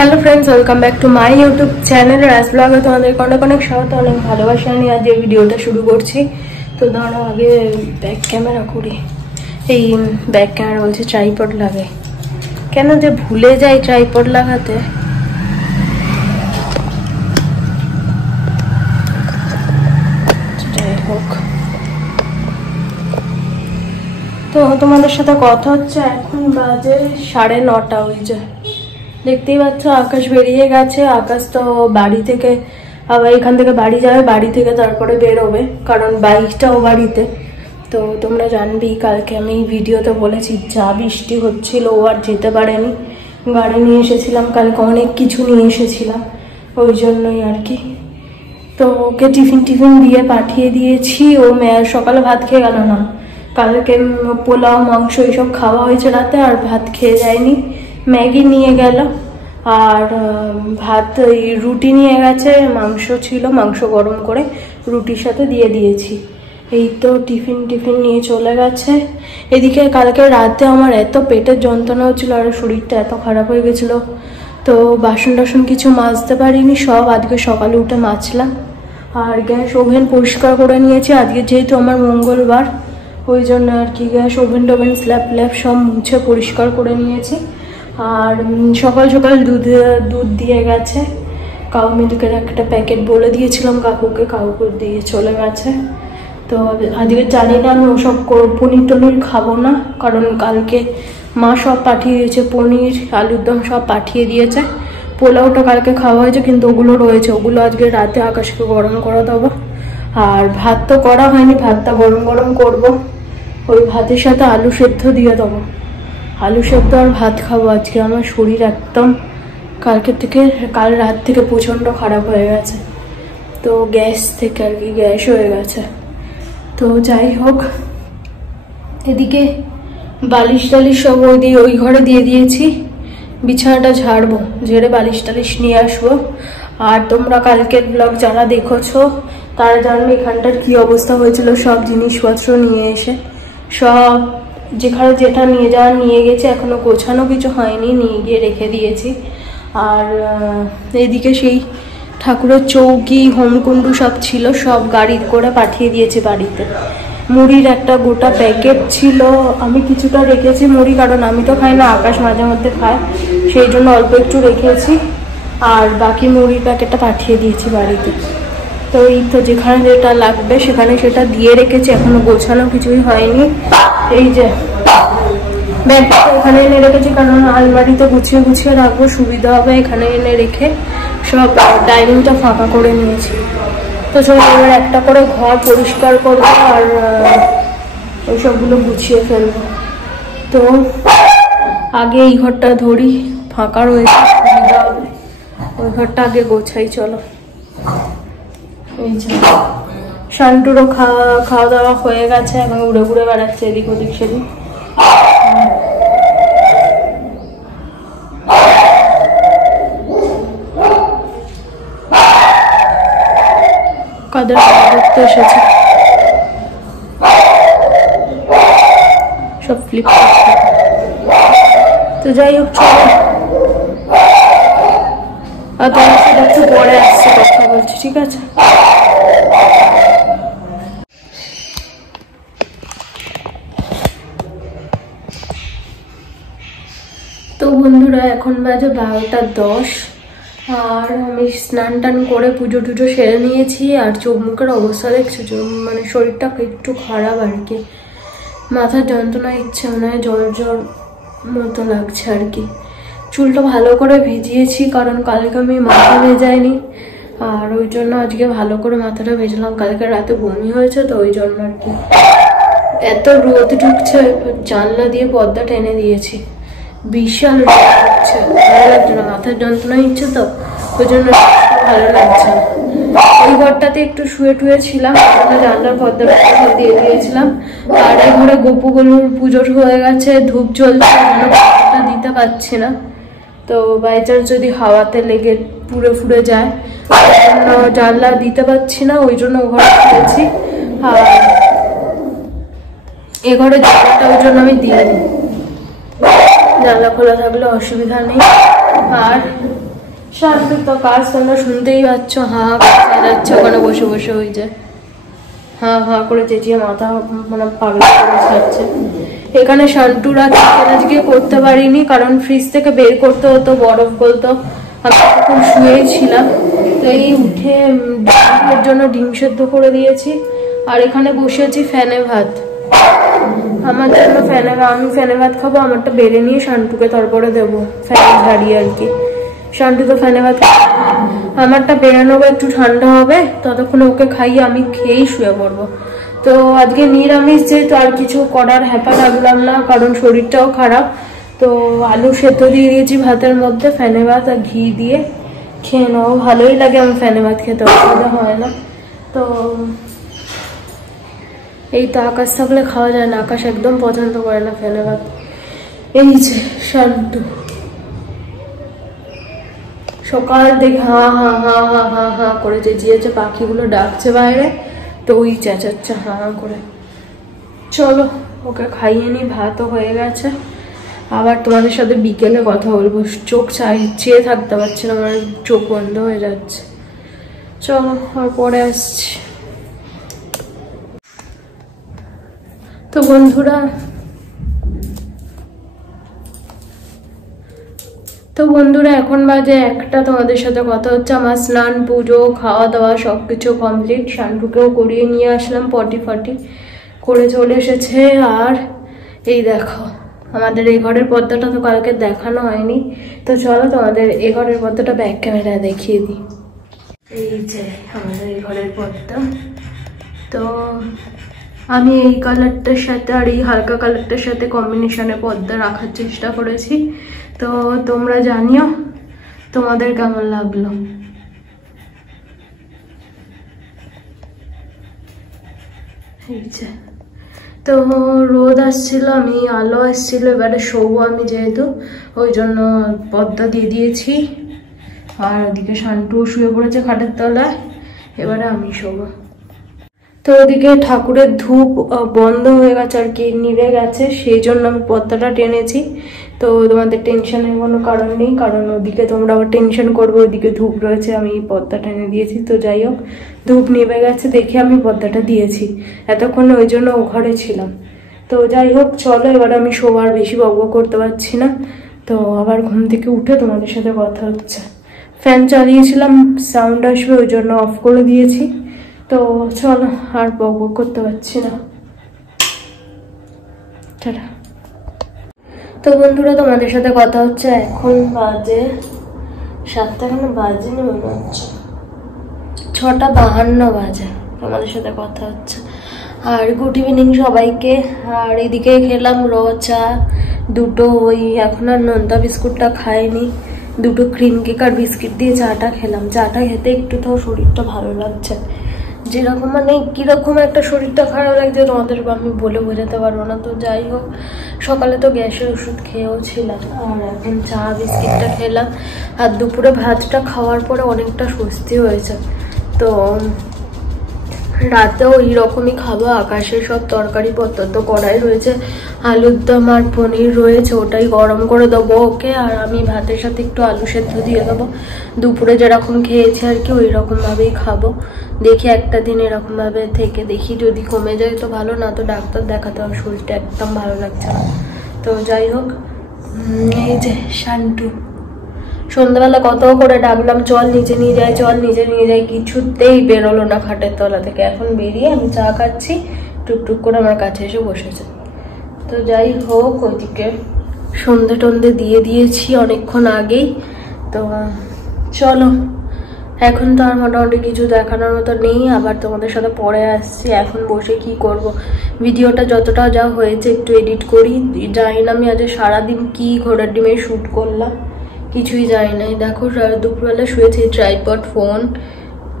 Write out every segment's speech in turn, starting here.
Hello friends, welcome back to my YouTube channel Raj blog. তোমাদের অনেক অনেক স্বাগত, অনেক ভালোবাসা নিয়ে আজ এই ভিডিওটা শুরু করছি। তো দাঁড়াও আগে ব্যাক ক্যামেরা করি। এই ব্যাক ক্যামেরা বলছে ট্রাইপড লাগে, কেন যে ভুলে যাই ট্রাইপড লাগাতে। যাই হোক, তো তোমাদের সাথে কথা হচ্ছে। এখন বাজে 9:30 হয়ে যায়। দেখতেই পাচ্ছ আকাশ বেরিয়ে গেছে। আকাশ তো বাড়ি থেকে আবার এখান থেকে বাড়ি যাবে, বাড়ি থেকে তারপরে বেরোবে, কারণ বাইকটাও বাড়িতে। তো তোমরা জানবি কালকে আমি ভিডিওতে বলেছি যা বৃষ্টি হচ্ছিল ও আর যেতে পারেনি। গাড়ি নিয়ে এসেছিলাম কালকে, অনেক কিছু নিয়ে এসেছিলাম, ওই জন্যই আর কি। তো ওকে টিফিন দিয়ে পাঠিয়ে দিয়েছি। ও সকালে ভাত খেয়ে গেল না, কালকে পোলাও মাংস এইসব খাওয়া হয়েছে রাতে, আর ভাত খেয়ে যায়নি। ম্যাগি নিয়ে গেল আর ভাত রুটি নিয়ে গেছে, মাংস ছিল, মাংস গরম করে রুটির সাথে দিয়ে দিয়েছি। এই তো টিফিন নিয়ে চলে গেছে। এদিকে কালকে রাতে আমার এত পেটের যন্ত্রণা হচ্ছিল আর শরীরটা এত খারাপ হয়ে গেছিলো, তো বাসন টাসন কিছু মাজতে পারিনি, সব আজকে সকালে উঠে মাজলাম। আর গ্যাস ওভেন পরিষ্কার করে নিয়েছি আজকে, যেহেতু আমার মঙ্গলবার, ওই জন্য আর কি গ্যাস ওভেন টোভেন স্ল্যাব সব মুছে পরিষ্কার করে নিয়েছি। আর সকাল সকাল দুধ দিয়ে গেছে। কাউ মিল্কের একটা প্যাকেট বলে দিয়েছিলাম কাকুকে, কাকু দিয়ে চলে গেছে। তো আজকে জানি না আমি ওসব পনির টনির খাবো না, কারণ কালকে মা সব পাঠিয়ে দিয়েছে, পনির আলুর দম সব পাঠিয়ে দিয়েছে। পোলাওটা কালকে খাওয়া হয়েছে, কিন্তু ওগুলো রয়েছে, ওগুলো আজকে রাতে আকাশকে গরম করে দেবো। আর ভাত তো করা হয়নি, ভাতটা গরম করব। ওই ভাতের সাথে আলু সেদ্ধ দিয়ে দেবো, আলু সেদ্ধ আর ভাত খাবো আজকে। আমার শরীর একদম কাল রাত থেকে প্রচণ্ড খারাপ হয়ে গেছে, তো গ্যাস থেকে আর কি গ্যাস হয়ে গেছে। তো যাই হোক, এদিকে বালিশ টালিশ সব ওই ঘরে দিয়ে দিয়েছি। বিছানাটা ঝাড়বো, ঝেড়ে বালিশ টালিশ নিয়ে আসবো। আর তোমরা কালকের ব্লগ যারা দেখেছো তারা জানবে এখানটার কি অবস্থা হয়েছিল। সব জিনিসপত্র নিয়ে এসে সব যেখানে যেটা নিয়ে গেছে, এখনো গোছানো কিছু হয়নি, নিয়ে গিয়ে রেখে দিয়েছি। আর এদিকে সেই ঠাকুরের চৌকি হোমকুণ্ডু সব ছিল, সব গাড়ি করে পাঠিয়ে দিয়েছে বাড়িতে। মুড়ির একটা গোটা প্যাকেট ছিল, আমি কিছুটা রেখেছি মুড়ি, কারণ আমি তো খাই না, আকাশ মাঝে মধ্যে খায়, সেই জন্য অল্প একটু রেখেছি। আর বাকি মুড়ির প্যাকেটটা পাঠিয়ে দিয়েছি বাড়িতে। তো এই তো যেখানে যেটা লাগবে সেখানে সেটা দিয়ে রেখেছি, এখনো গোছানো কিছুই হয়নি। এই যে ব্যাগটা এখানে এনে রেখেছি, কারণ আলমারিতে গুছিয়ে রাখবো, সুবিধা হবে। এখানে এনে রেখে সব ডাইনিংটা ফাঁকা করে নিয়েছি। তো চলো এবার একটা করে ঘর পরিষ্কার করবো আর ওই সবগুলো গুছিয়ে ফেলবো। তো আগে এই ঘরটা ধরি, ফাঁকা রয়েছে, সুবিধা হবে। ওই ঘরটা আগে গোছাই, চলো। এই যে শান্টুরও খাওয়া দাওয়া হয়ে গেছে, এখন ঘুরে বেড়াচ্ছে এদিক ওদিক সেদিক। কাদের করতে এসেছে, সব ফ্লিপকার্ট। তো যাই হোক, চলো আর তোমার সাথে একটু পরে আসছে কথা বলছি, ঠিক আছে? তো বন্ধুরা, এখন বাজে 12:10 আর আমি স্নান টান করে পুজো টুজো সেরে নিয়েছি। আর চোখ মুখের অবস্থা দেখছো, মানে শরীরটা একটু খারাপ আর কি, মাথার যন্ত্রণা ইচ্ছে, মনে হয় জ্বর মতো লাগছে আর কি। চুলটা ভালো করে ভিজিয়েছি, কারণ কালকে আমি মাথা ভেজাইনি, আর ওই জন্য আজকে ভালো করে মাথাটা ভেজলাম। কালকে রাতে বমি হয়েছে, তো ওই জন্য আর কি। এত রোদ ঢুকছে, জানলা দিয়ে পর্দা টেনে দিয়েছি, বিশাল রোদ হচ্ছে, ভালো লাগছে না, মাথার যন্ত্রণা ইচ্ছে, তো ওই জন্য ভালো লাগছে না। ওই ঘরটাতে একটু শুয়ে ছিলাম, জানলার পর্দা দিয়ে দিয়েছিলাম। আর এই ঘরে গোপুগুলোর পুজোর হয়ে গেছে, ধূপ জ্বলছে, দিতে পারছি না। তো বাই চান্স যদি হাওয়াতে লেগে পুড়ে যায়, ওই জন্য জানলা দিতে পারছি না, ওই জন্য ঘরে শুয়েছি। আর এ ঘরে জানলাটা ওই জন্য আমি দিইনি, জানলা খোলা থাকলে অসুবিধা নেই। আর শান্তি তো কাজ তোমরা শুনতেই পাচ্ছ, হা যাচ্ছে ওখানে বসে বসে, ওই যে হা হা করে চেঁচিয়ে মাথা মানে পাগল করে ছাড়ছে। এখানে শান্তুরা চিকেন আজকে করতে পারিনি, কারণ ফ্রিজ থেকে বের করতে হতো, বরফ বলতো, আমি তখন শুয়েই ছিলাম। তো এই উঠে ডিমের জন্য ডিম সেদ্ধ করে দিয়েছি, আর এখানে বসেছি ফ্যানে ভাত। আমার জন্য আমি ফ্যানে ভাত খাবো, আমারটা বেড়ে নিয়ে শান্তুকে তারপরে দেবো, ফ্যানে ঝাড়িয়ে আর কি। শান্তি তো ফ্যানে ভাত, আমারটা বেড়ে নেবো, একটু ঠান্ডা হবে, ততক্ষণ ওকে খাইয়ে আমি খেয়েই শুয়ে পড়বো। তো আজকে নিরামিষ, যেহেতু আর কিছু করার হ্যাপা লাগলাম না, কারণ শরীরটাও খারাপ। তো আলু সেদ্ধ দিয়ে দিয়েছি ভাতের মধ্যে, ফ্যানে ভাত আর ঘি দিয়ে খেয়ে নেবো। ভালোই লাগে আমার ফ্যানে ভাত খেতে, অসুবিধা হয় না। তো এই তো আকাশ থাকলে খাওয়া যায় না, আকাশ একদম পছন্দ করে না ফ্যানে ভাত। এই যে শান্তু সকাল থেকে হা হা হা হা হা হা করে চেঁচিয়েছে, পাখিগুলো ডাকছে বাইরে, তো ওই চেঁচাচ্ছে হা হা করে। চলো ওকে খাইয়ে নি, ভাতও হয়ে গেছে। আবার তোমাদের সাথে বিকেলে কথা বলবো, চোখ চেয়ে থাকতে পারছি না, আমার চোখ বন্ধ হয়ে যাচ্ছে। চলো আর পরে আসছি। তো বন্ধুরা এখন বাজে 1টা, তোমাদের সাথে কথা হচ্ছে। আমার স্নান, পুজো, খাওয়া দাওয়া সবকিছু কমপ্লিট। শান্তুকেও করিয়ে নিয়ে আসলাম, পটি করে চলে এসেছে। আর এই দেখো আমাদের এই ঘরের পর্দাটা তো কালকে দেখানো হয়নি, তো চলো তোমাদের এই ঘরের পর্দাটা ব্যাক ক্যামেরায় দেখিয়ে দিই। এই যে আমাদের এই ঘরের পর্দা, তো আমি এই কালারটার সাথে আর এই হালকা কালারটার সাথে কম্বিনেশনে পর্দা রাখার চেষ্টা করেছি। তো তোমরা জানিও তোমাদের কেমন লাগলো। এই যে তো রোদ আসছিল, আমি আলো আসছিল, এবারে শোবো আমি, যেহেতু ওই জন্য পর্দা দিয়ে দিয়েছি। আর ওদিকে শান্তুও শুয়ে পড়েছে খাটের তলায়, এবারে আমি শোবো। তো ওদিকে ঠাকুরের ধূপ বন্ধ হয়ে গেছে আর কি, নিভে গেছে, সেই জন্য আমি পর্দাটা টেনেছি। তো তোমাদের টেনশনের কোনো কারণ নেই, কারণ ওদিকে তোমরা আবার টেনশন করবে, ওদিকে ধূপ রয়েছে, আমি পর্দা টেনে দিয়েছি। তো যাই হোক, ধূপ নিভে গেছে দেখে আমি পর্দাটা দিয়েছি, এতক্ষণ ওই জন্য ও ঘরে ছিলাম। তো যাই হোক চলো, এবার আমি শোবার, বেশি বকবক করতে পারছি না। তো আবার ঘুম থেকে উঠে তোমাদের সাথে কথা হচ্ছে। ফ্যান চালিয়েছিলাম, সাউন্ড আসবে ওই জন্য অফ করে দিয়েছি। তো চলো, আর বকবক করতে পারছি না। তো বন্ধুরা তোমাদের সাথে কথা হচ্ছে, এখন বাজে 7টা, কেন বাজেনি মনে হচ্ছে 6:52 বাজে, তোমাদের সাথে কথা হচ্ছে। আর গুড ইভিনিং সবাইকে। আর এদিকে খেলাম চা দুটো, ওই এখন আর নোনতা বিস্কুটটা খাইনি, দুটো ক্রিম কেক আর বিস্কিট দিয়ে চাটা খেলাম। চাটা খেতে একটু তো শরীরটা ভালো লাগছে, যেরকম মানে কিরকম একটা শরীরটা খারাপ লাগছে তোমাদের আমি বলে বোঝাতে পারবো না। তো যাই হোক, সকালে তো গ্যাসের ওষুধ খেয়েও ছিলাম, আর এখন চা বিস্কিটটা খেলাম। আর দুপুরে ভাতটা খাওয়ার পরে অনেকটা স্বস্তি হয়েছে। তো রাতেও এইরকমই খাবো, আকাশের সব তরকারি পত্র তো কড়াই রয়েছে, আলুর দম আর পনির রয়েছে, ওটাই গরম করে দেবো ওকে। আর আমি ভাতের সাথে একটু আলু সেদ্ধ দিয়ে দেবো, দুপুরে যেরকম খেয়েছি আর কি ওই রকমভাবেই খাবো। দেখি একটা দিন এরকমভাবে থেকে দেখি, যদি কমে যায় তো ভালো, না তো ডাক্তার দেখাতে হবে, শরীরটা একদম ভালো লাগছে না। তো যাই হোক, এই যে শান্তু সন্ধ্যাবেলা কত করে ডাকলাম, চল নিচে নিয়ে যাই, চল নিচে নিয়ে যাই, কিছুতেই বেরোলো না খাটের তলা থেকে। এখন বেরিয়ে আমি চা খাচ্ছি, টুকটুক করে আমার কাছে এসে বসেছে। তো যাই হোক, ওইদিকে সন্ধে টন্ধে দিয়ে দিয়েছি অনেকক্ষণ আগেই। তো চলো, এখন তো আর মোটামুটি কিছু দেখানোর মতো নেই, আবার তোমাদের সাথে পরে আসছি। এখন বসে কি করব, ভিডিওটা যতটা যা হয়েছে একটু এডিট করি। জানি না আমি আজ সারাদিন কি ঘোড়ার ডিমে শ্যুট করলাম, কিছুই জানি না। দেখো দুপুরবেলা শুয়েছি, ট্রাইপড, ফোন,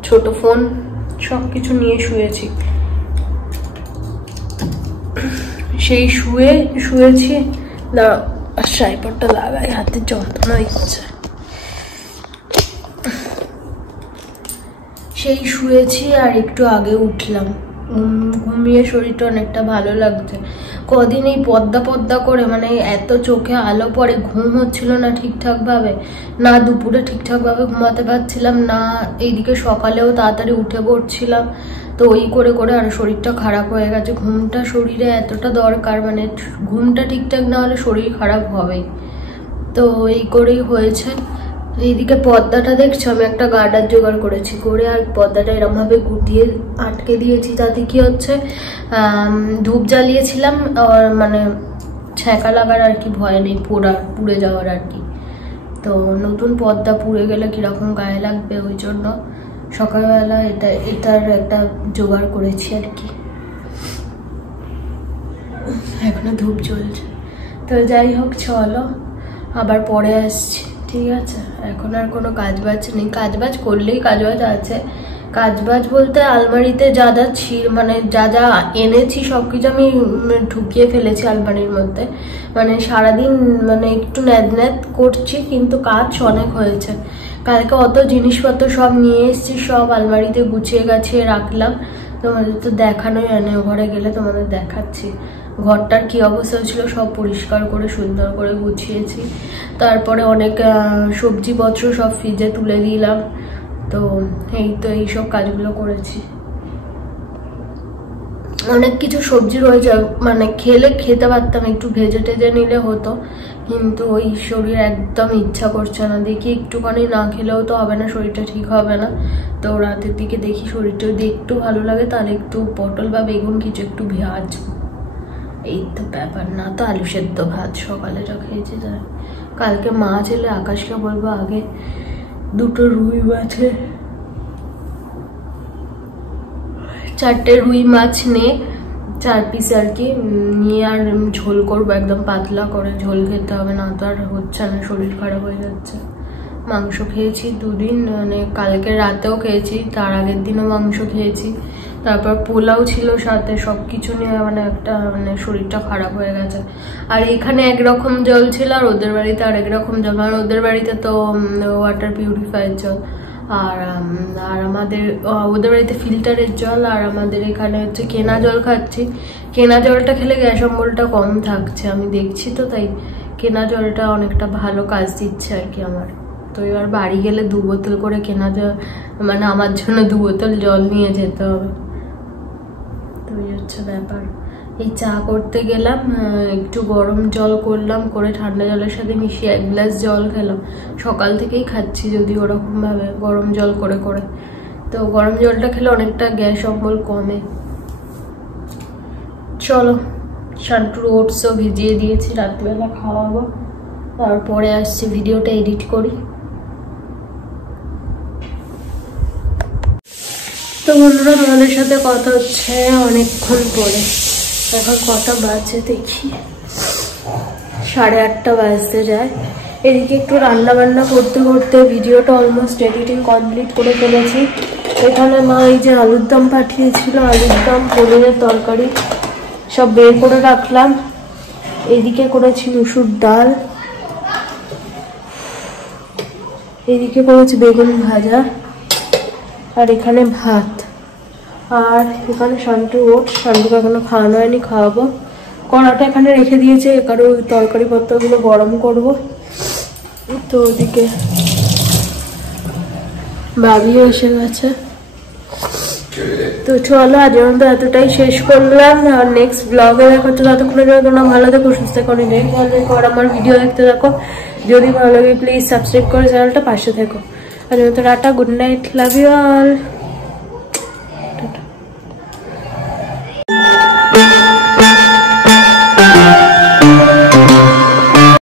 ছোট ফোন সব কিছু নিয়ে শুয়েছি। সেই শুয়েছি না, ট্রাইপডটা লাগাই, হাতের যন্ত্রণা দিচ্ছে। সেই শুয়েছি আর একটু আগে উঠলাম, ঘুমিয়ে শরীরটা অনেকটা ভালো লাগছে। কদিন এই পদ্মা পদ্মা করে মানে এত চোখে আলো পড়ে, ঘুম হচ্ছিল না ঠিকঠাক ভাবে, না দুপুরে ঠিকঠাক ভাবে ঘুমাতে পারছিলাম না, এইদিকে সকালেও তাড়াতাড়ি উঠে পড়ছিলাম। তো ওই করে করে আর শরীরটা খারাপ হয়ে গেছে। ঘুমটা শরীরে এতটা দরকার, মানে ঘুমটা ঠিকঠাক না হলে শরীর খারাপ হবেই। তো এই করেই হয়েছে। এইদিকে পর্দাটা দেখছো, আমি একটা গার্ডার জোগাড় করেছি করে, আর পর্দাটা এরকম ভাবে গুটিয়ে আটকে দিয়েছি। তাতে কি হচ্ছে, ধূপ জ্বালিয়েছিলাম, আর মানে ছ্যাঁকা লাগার আর কি ভয় নেই, পুড়ে যাওয়ার আর কি। তো নতুন পর্দা পুড়ে গেলে কিরকম গায়ে লাগবে, ওই জন্য সকালবেলা এটার একটা জোগাড় করেছি আর কি। এখনো ধূপ জ্বলছে। তো যাই হোক, চলো আবার পরে আসছি, ঠিক আছে? এখন আর কোনো কাজবাজ নেই, কাজবাজ করলেই কাজবাজ আছে। কাজবাজ বলতে আলমারিতে যা যা মানে যা যা এনেছি সবকিছু আমি ঢুকিয়ে ফেলেছি আলমারির মধ্যে। মানে সারাদিন মানে একটু ন্যাদ করছি, কিন্তু কাজ অনেক হয়েছে। কালকে অত জিনিসপত্র সব নিয়ে এসেছি, সব আলমারিতে গুছিয়ে গাছিয়ে রাখলাম। তোমাদের তো দেখানোই হয়নি, ঘরে গেলে তোমাদের দেখাচ্ছি ঘরটার কি অবস্থা ছিল। সব পরিষ্কার করে সুন্দর করে গুছিয়েছি। তারপরে অনেক সবজিপত্র সব ফ্রিজে তুলে দিলাম। তো এইসব কাজগুলো করেছি। অনেক কিছু সবজি রয়েছে, মানে খেতে পারতাম, একটু ভেজে টেজে নিলে হতো, কিন্তু ওই শরীর একদম ইচ্ছা করছে না। দেখি একটুখানি না খেলেও তো হবে না, শরীরটা ঠিক হবে না। তো রাতের দিকে দেখি শরীরটা যদি একটু ভালো লাগে তাহলে একটু পটল বা বেগুন কিছু একটু ভাজবো। এই তো ব্যাপার, না তো আলু সেদ্ধ ভাত সকালে যা খেয়েছি তাই। কালকে মাছ এলে আকাশকে বলবো আগে 2টো রুই মাছের 4টে রুই মাছ নিয়ে 4 পিস আর কি নিয়ে, আর ঝোল করবো একদম পাতলা করে। ঝোল খেতে হবে, না তো আর হচ্ছে না, শরীর খারাপ হয়ে যাচ্ছে। মাংস খেয়েছি 2 দিন, মানে কালকে রাতেও খেয়েছি, তার আগের দিনও মাংস খেয়েছি, তারপর পোলাও ছিল সাথে, সবকিছু নিয়ে মানে একটা মানে শরীরটা খারাপ হয়ে গেছে। আর এখানে একরকম জল ছিল আর ওদের বাড়িতে আর একরকম জল। মানে ওদের বাড়িতে তো ওয়াটার পিউরিফায়ার জল, আর ওদের বাড়িতে ফিল্টারের জল, আর আমাদের এখানে হচ্ছে কেনা জল খাচ্ছি। কেনা জলটা খেলে গ্যাস অম্বলটা কম থাকছে, আমি দেখছি তো, তাই কেনা জলটা অনেকটা ভালো কাজ দিচ্ছে আর কি আমার। তো এবার বাড়ি গেলে 2 বোতল করে কেনা জল, মানে আমার জন্য 2 বোতল জল নিয়ে যেতে হবে। তো এই হচ্ছে ব্যাপার। এই চা করতে গেলাম, একটু গরম জল করলাম, করে ঠান্ডা জলের সাথে মিশিয়ে 1 গ্লাস জল খেলাম। সকাল থেকেই খাচ্ছি যদি ওরকম ভাবে গরম জল করে করে। তো গরম জলটা খেলে অনেকটা গ্যাস অম্বল কমে। চলো, শান্টুর ওটসও ভিজিয়ে দিয়েছি, রাত্রিবেলা খাওয়াবো, তারপরে আসছি ভিডিওটা এডিট করি। তো বন্ধুরা, তোমাদের সাথে কথা হচ্ছে অনেকক্ষণ পরে। এখন কটা বাজে দেখি, 8:30 বাজতে যায়। এদিকে একটু রান্না বান্না করতে করতে ভিডিওটা অলমোস্ট এডিটিং কমপ্লিট করে ফেলেছি। এখানে মা এই যে আলুর দম পাঠিয়েছিল, আলুর দম, পনিরের তরকারি সব বের করে রাখলাম। এদিকে করেছি মুসুর ডাল, এদিকে করেছি বেগুন ভাজা, আর এখানে ভাত, আর এখানে শান্টুর ওটস। শান্টুকে এখনো খাওয়ানো হয়নি, খাওয়াবো। কড়াটা এখানে রেখে দিয়েছে, এখানে ওই তরকারি পত্রগুলো গরম করব। তো ওদিকে ভাবিও এসে গেছে। তো চলো, আজ পর্যন্ত এতটাই শেষ করলাম, আর নেক্সট ব্লগে দেখা হচ্ছে। ততক্ষণের জন্য তোমরা ভালো থেকো, সুস্থ থেকো, আর আমার ভিডিও দেখতে থাকো। যদি ভালো লাগে প্লিজ সাবস্ক্রাইব করে চ্যানেলটা পাশে থেকো। আজ পর্যন্ত tata, good night, love you all.